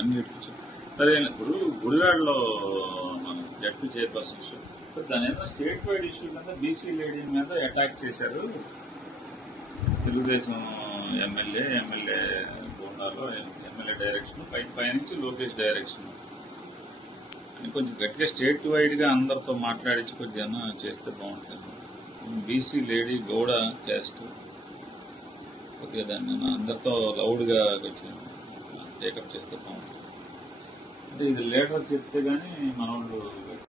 అన్నిటికీ సరే. ఇప్పుడు గుడివాడలో మన జడ్పీ చైర్పర్సన్స్ దాని ఏదో స్టేట్ వైడ్ ఇష్యూ మీద బీసీ లేడీ మీద అటాక్ చేశారు. తెలుగుదేశం ఎమ్మెల్యే గోండాలో ఎమ్మెల్యే డైరెక్షన్ పైనుంచి లోకేష్ డైరెక్షన్ అని కొంచెం గట్టిగా స్టేట్ వైడ్గా అందరితో మాట్లాడించి కొంచెం చేస్తే బాగుంటుంది. BC lady Gowda caste okay, దాన్ని అందరితో లౌడ్గా కొంచెం టేకప్ చేస్తే బాగుంటుంది. అంటే ఇది లీడర్ చెప్తే కానీ మన వాళ్ళు